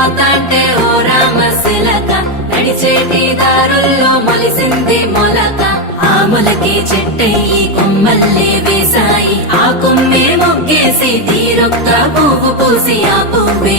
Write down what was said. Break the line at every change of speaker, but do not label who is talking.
పోతాంటే ఓ రామశిలక నడిచేటి దారుల్లో మొలిసింది మొలక. ఆ మొలకే చెట్టయి కొమ్మల్లే వేశాయి. ఆ కొమ్మే మొగ్గేసి తీరొక్క పువ్వు పూసి ఆ పువ్వే